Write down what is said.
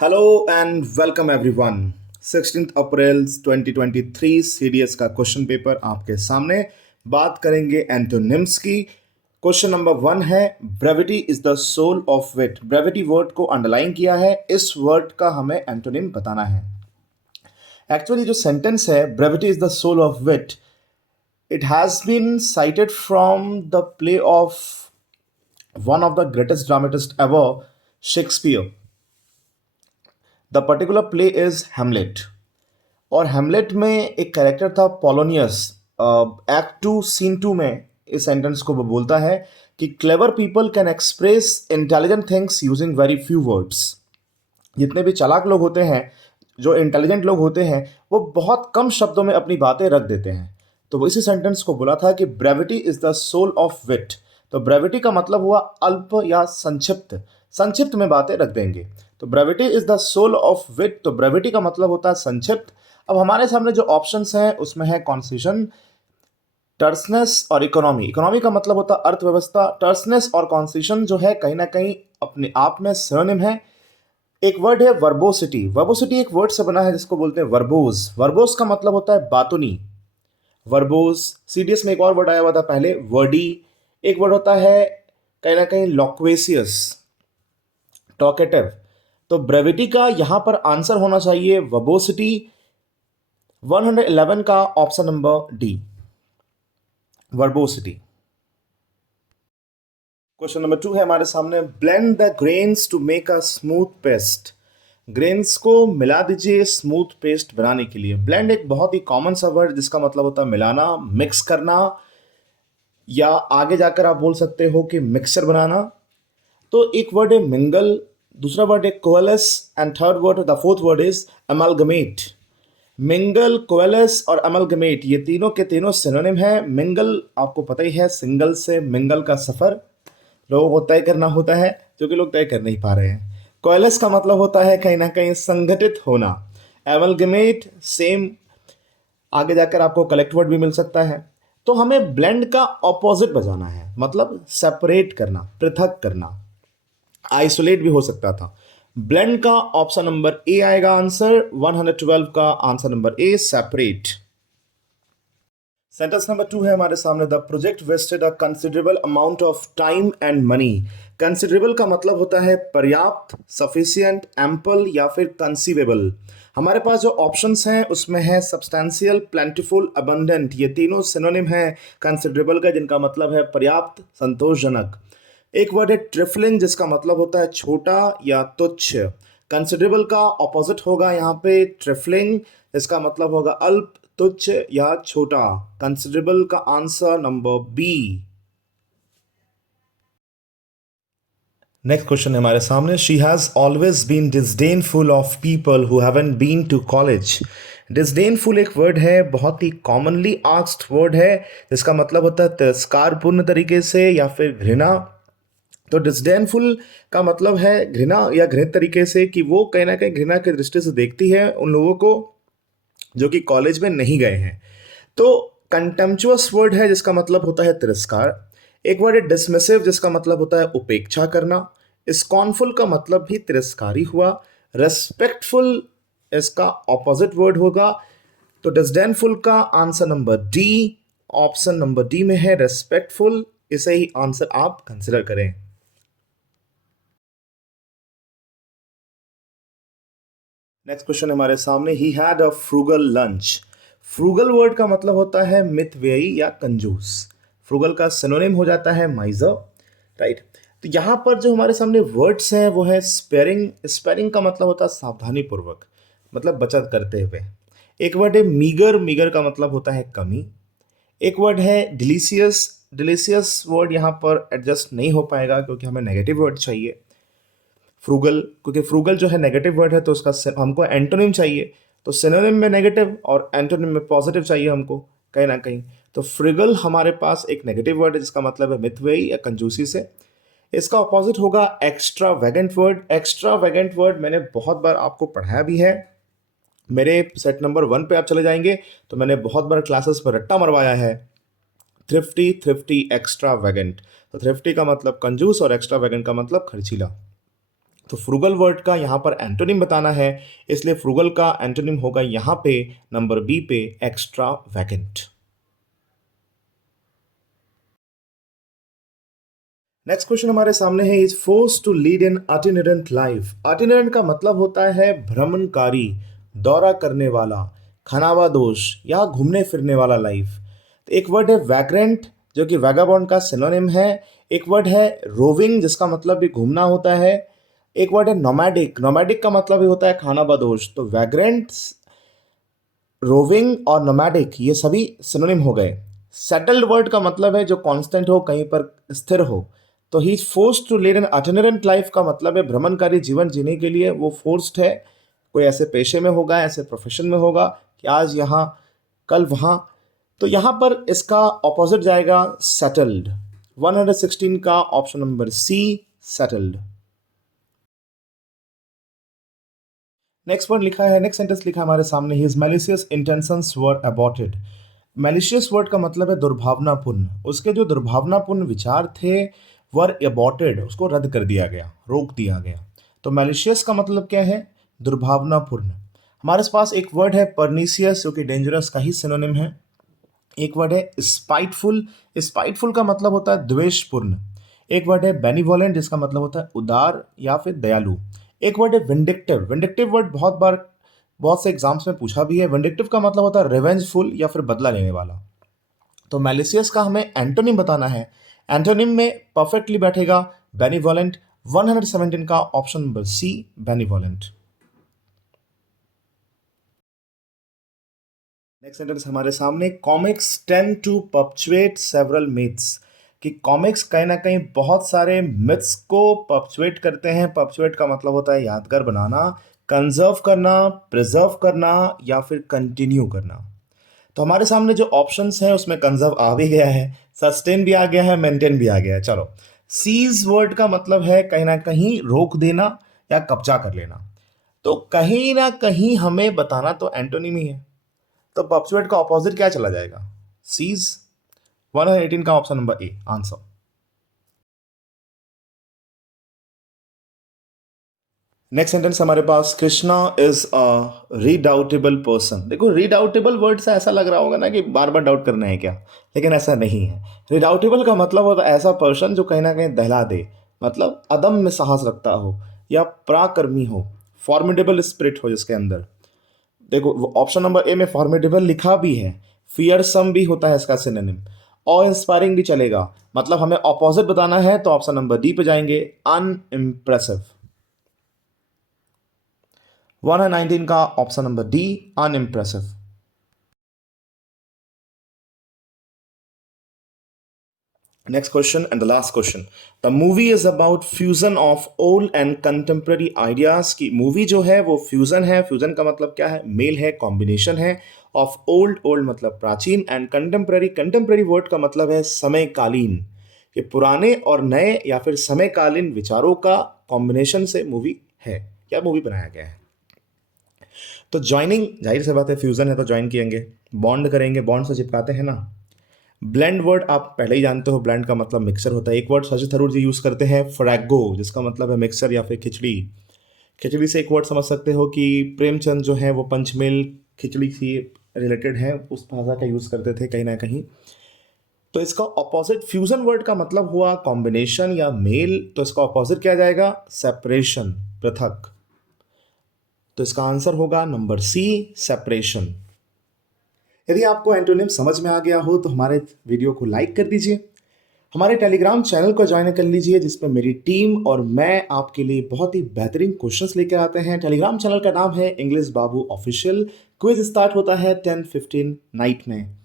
Hello and welcome everyone. 16 April 2023 CDS का question paper आपके सामने। बात करेंगे एंटोनिम्स की। क्वेश्चन नंबर 1 है, brevity is the soul of wit. Brevity word को अंडरलाइन किया है, इस वर्ड का हमें एंटोनिम बताना है। एक्चुअली जो सेंटेंस है brevity is the soul of wit, it has been cited from the play of one of the greatest dramatist ever, Shakespeare. The particular play is Hamlet. और हेमलेट में एक character था Polonius. Act 2 scene 2 में इस sentence को वो बोलता है कि clever people can express intelligent things using very few words. जितने भी चालाक लोग होते हैं, जो इंटेलिजेंट लोग होते हैं, वो बहुत कम शब्दों में अपनी बातें रख देते हैं। तो वो इसी सेंटेंस को बोला था कि brevity is the soul of wit. तो ब्रेविटी का मतलब हुआ अल्प या संक्षिप्त, संक्षिप्त में बातें रख देंगे। तो brevity is the soul of wit, तो ब्रेविटी का मतलब होता है संक्षिप्त। अब हमारे सामने जो ऑप्शंस हैं उसमें है कॉन्सिशन, टर्सनेस और इकोनॉमी। इकोनॉमी का मतलब होता है अर्थव्यवस्था। टर्सनेस और कॉन्सिशन जो है कहीं ना कहीं अपने आप में सिनोनिम है। एक वर्ड है वर्बोसिटी। वर्बोसिटी एक वर्ड से बना है जिसको बोलते हैं वर्बोज। वर्बोज का मतलब होता है बातुनी। वर्बोज। सीडीएस में एक और वर्ड आया हुआ था पहले, वर्डी। एक वर्ड होता है कहीं ना कहीं लॉक्वेसियस, टॉकेटिव। तो ब्रेविटी का यहां पर आंसर होना चाहिए वर्बोसिटी। 111 का option number D, verbosity. Question number 2 है हमारे सामने, blend the grains to make a smooth paste. Grains को मिला दीजिए स्मूथ पेस्ट बनाने के लिए। ब्लेंड एक बहुत ही कॉमन सा वर्ड जिसका मतलब होता है मिलाना, मिक्स करना, या आगे जाकर आप बोल सकते हो कि मिक्सर बनाना। तो एक वर्ड है मिंगल, दूसरा वर्ड है coalesce and third word, the fourth word is amalgamate. Mingle, coalesce और अमलगमेट ये तीनों के तीनों सिनोनिम है। मिंगल आपको पता ही है, सिंगल से मिंगल का सफर लोगों को तय करना होता है, जो कि लोग तय कर नहीं पा रहे हैं। कोएलस का मतलब होता है कहीं ना कहीं संगठित होना। एमलगमेट सेम, आगे जाकर आपको कलेक्ट वर्ड भी मिल सकता है। तो हमें ब्लेंड का ऑपोजिट बजाना है, मतलब सेपरेट करना, पृथक करना, आइसोलेट भी हो सकता था। ब्लेंड का ऑप्शन नंबर ए आएगा आंसर। 112 का answer number A, separate. Sentence number 2 है हमारे सामने, the project wasted a considerable amount of time and money. Considerable का मतलब होता है पर्याप्त, सफिशिएंट, एम्पल या फिर कंसीवेबल। हमारे पास जो ऑप्शंस हैं उसमें है सब्सटेंशियल, प्लेंटिफुल, अबंडेंट। ये तीनों सिनोनिम है कंसिडरेबल का, जिनका मतलब है पर्याप्त, संतोषजनक। एक वर्ड है ट्रिफलिंग जिसका मतलब होता है छोटा या तुच्छ। कंसिडरेबल का ऑपोजिट होगा यहाँ पे ट्रिफलिंग, इसका मतलब होगा अल्प, तुच्छ या छोटा। कंसिडरेबल का answer number B. Next question है हमारे सामने, she has always been disdainful of people who haven't been to college. Disdainful एक वर्ड है, बहुत ही कॉमनली आस्क्ड वर्ड है, जिसका मतलब होता है तिरस्कारपूर्ण तरीके से या फिर घृणा। तो डिसडेनफुल का मतलब है घृणा या घृणित तरीके से, कि वो कहीं ना कहीं घृणा की दृष्टि से देखती है उन लोगों को जो कि कॉलेज में नहीं गए हैं। तो कंटेम्पचुअस वर्ड है जिसका मतलब होता है तिरस्कार। एक वर्ड है डिसमिसिव जिसका मतलब होता है उपेक्षा करना। स्कॉर्नफुल का मतलब भी तिरस्कारी हुआ। रेस्पेक्टफुल इसका ऑपोजिट वर्ड होगा। तो डिसडेनफुल का answer number D, option number D में है रेस्पेक्टफुल। इसे ही आंसर आप कंसिडर करें। नेक्स्ट क्वेश्चन हमारे सामने, he had a frugal lunch. Frugal word का मतलब होता है मितव्ययी या कंजूस। फ्रूगल का सिनोनिम हो जाता है माइजर, राइट। तो यहाँ पर जो हमारे सामने वर्ड्स हैं वो है स्पेरिंग। स्पेरिंग का मतलब होता है सावधानी पूर्वक, मतलब बचत करते हुए। एक वर्ड है मीगर। मीगर का मतलब होता है कमी। एक वर्ड है डिलीशियस। डिलीशियस वर्ड यहाँ पर एडजस्ट नहीं हो पाएगा क्योंकि हमें नेगेटिव वर्ड चाहिए। फ्रूगल, क्योंकि फ्रूगल जो है नेगेटिव वर्ड है तो उसका हमको एंटोनिम चाहिए। तो सिनोनिम में नेगेटिव और एंटोनिम में पॉजिटिव चाहिए हमको कहीं ना कहीं। तो फ्रिगल हमारे पास एक नेगेटिव वर्ड है जिसका मतलब है मितव्ययी या कंजूसी से। इसका अपोजिट होगा एक्स्ट्रा वैगेंट वर्ड। एक्स्ट्रा वैगेंट वर्ड मैंने बहुत बार आपको पढ़ाया भी है। मेरे सेट नंबर 1 पे आप चले जाएंगे तो मैंने बहुत बार क्लासेस पर रट्टा मरवाया है। Thrifty, thrifty, extravagant. तो थ्रिफ्टी का मतलब कंजूस और एक्स्ट्रा वैगेंट का मतलब खर्चीला। तो फ्रूगल वर्ड का यहाँ पर एंटोनिम बताना है, इसलिए फ्रूगल का एंटोनिम होगा यहाँ पे नंबर बी पे एक्स्ट्रा वैकेंट। नेक्स्ट क्वेश्चन हमारे सामने है, is force to lead an itinerant life. Itinerant का मतलब होता है भ्रमणकारी, दौरा करने वाला, खानाबदोश या घूमने फिरने वाला लाइफ। तो एक वर्ड है वैग्रेंट जो कि वैगाबॉन्ड का सिनोनिम है। एक वर्ड है रोविंग जिसका मतलब भी घूमना होता है। एक वर्ड है नोमैडिक, नोमैडिक का मतलब भी होता है खानाबदोश। तो वैग्रेंट, रोविंग और नोमैडिक ये सभी सिनोनिम हो गए। सेटल्ड वर्ड का मतलब है जो कांस्टेंट हो, कहीं पर स्थिर हो। तो he is forced to lead an itinerant life का मतलब है भ्रमणकारी जीवन जीने के लिए वो फोर्स्ड है। कोई ऐसे पेशे में होगा, ऐसे प्रोफेशन में होगा कि आज यहाँ कल वहाँ। तो यहाँ पर इसका ऑपोजिट जाएगा सेटल्ड। 116 का option number C, settled. Next word लिखा है, नेक्स्ट सेंटेंस लिखा है हमारे सामने, his malicious intentions were aborted. Malicious word का मतलब है दुर्भावनापूर्ण। उसके जो दुर्भावनापूर्ण विचार थे वर अबॉर्टेड, उसको रद्द कर दिया गया, रोक दिया गया। तो मैलिशियस का मतलब क्या है? दुर्भावनापूर्ण। हमारे पास एक वर्ड है परनीसियस जो कि डेंजरस का ही सिनोनिम है। एक वर्ड है स्पाइटफुल, स्पाइटफुल का मतलब होता है द्वेषपूर्ण। एक वर्ड है बेनिवोलेंट जिसका मतलब होता है उदार या फिर दयालु। एक वर्ड है विंडिक्टिव, विंडिक्टिव वर्ड बहुत बार बहुत से एग्जाम्स में पूछा भी है। विंडिक्टिव का मतलब होता है रिवेंजफुल या फिर बदला लेने वाला। तो मैलिशियस का हमें एंटोनिम बताना है। एंटोनिम में परफेक्टली बैठेगा बेनिवोलेंट। 117 का option number C, benevolent. Next sentence हमारे सामने, comics tend to perpetuate several myths. कि कॉमिक्स कहीं ना कहीं बहुत सारे मिथ्स को परपेचुएट करते हैं। परपेचुएट का मतलब होता है यादगार बनाना, कंजर्व करना, प्रिजर्व करना या फिर कंटिन्यू करना। तो हमारे सामने जो ऑप्शंस हैं उसमें कंजर्व आ भी गया है, सस्टेन भी आ गया है, मेंटेन भी आ गया है। चलो, सीज वर्ड का मतलब है कहीं ना कहीं रोक देना या कब्जा कर लेना। तो कहीं ना कहीं हमें बताना तो एंटोनिम ही है। तो परपेचुएट का ऑपोजिट क्या चला जाएगा? सीज। 118 का option number A answer. Next sentence हमारे पास, कृष्णा इज अ रीडाउटेबल पर्सन। देखो, रीडाउटेबल वर्ड से ऐसा लग रहा होगा ना कि बार बार डाउट करना है क्या, लेकिन ऐसा नहीं है। रीडाउटेबल का मतलब होता है ऐसा पर्सन जो कहीं ना कहीं दहला दे, मतलब अदम्य साहस रखता हो या पराक्रमी हो, फॉर्मिडेबल स्पिरिट हो जिसके अंदर। देखो, ऑप्शन नंबर ए में फॉर्मिडेबल लिखा भी है, फियरसम भी होता है इसका सिनोनिम, और इंस्पायरिंग भी चलेगा। मतलब हमें ऑपोजिट बताना है तो ऑप्शन नंबर डी पे जाएंगे, अनइम्प्रेसिव। 119 का option number D, unimpressive. Next question and the last question, the movie is about fusion of old and contemporary ideas. की मूवी जो है वो फ्यूजन है। फ्यूजन का मतलब क्या है? मेल है, कॉम्बिनेशन है। ऑफ ओल्ड, ओल्ड मतलब प्राचीन, एंड कंटेम्प्रेरी, कंटेम्प्रेरी वर्ड का मतलब है समयकालीन। ये पुराने और नए या फिर समयकालीन विचारों का कॉम्बिनेशन से मूवी है या मूवी बनाया गया है। तो ज्वाइनिंग, जाहिर सी बात है फ्यूजन है तो ज्वाइन किएंगे, बॉन्ड करेंगे, बॉन्ड से चिपकाते हैं ना। ब्लेंड वर्ड आप पहले ही जानते हो, ब्लेंड का मतलब मिक्सर होता है। एक वर्ड शशि थरूर जी यूज़ करते हैं, फ्रैगो, जिसका मतलब है मिक्सर या फिर खिचड़ी। खिचड़ी से एक वर्ड समझ सकते हो कि प्रेमचंद जो है वो पंचमेल खिचड़ी से रिलेटेड है, उस भाषा का यूज़ करते थे कहीं ना कहीं। तो इसका ऑपोजिट, फ्यूजन वर्ड का मतलब हुआ कॉम्बिनेशन या मेल, तो इसका ऑपोजिट क्या जाएगा? सेपरेशन, पृथक। तो इसका आंसर होगा नंबर सी, सेपरेशन। यदि आपको एंटोनिम समझ में आ गया हो तो हमारे वीडियो को लाइक कर दीजिए, हमारे टेलीग्राम चैनल को ज्वाइन कर लीजिए जिसमें मेरी टीम और मैं आपके लिए बहुत ही बेहतरीन क्वेश्चंस लेकर आते हैं। टेलीग्राम चैनल का नाम है इंग्लिश बाबू ऑफिशियल। क्विज स्टार्ट होता है 10:15 नाइट में।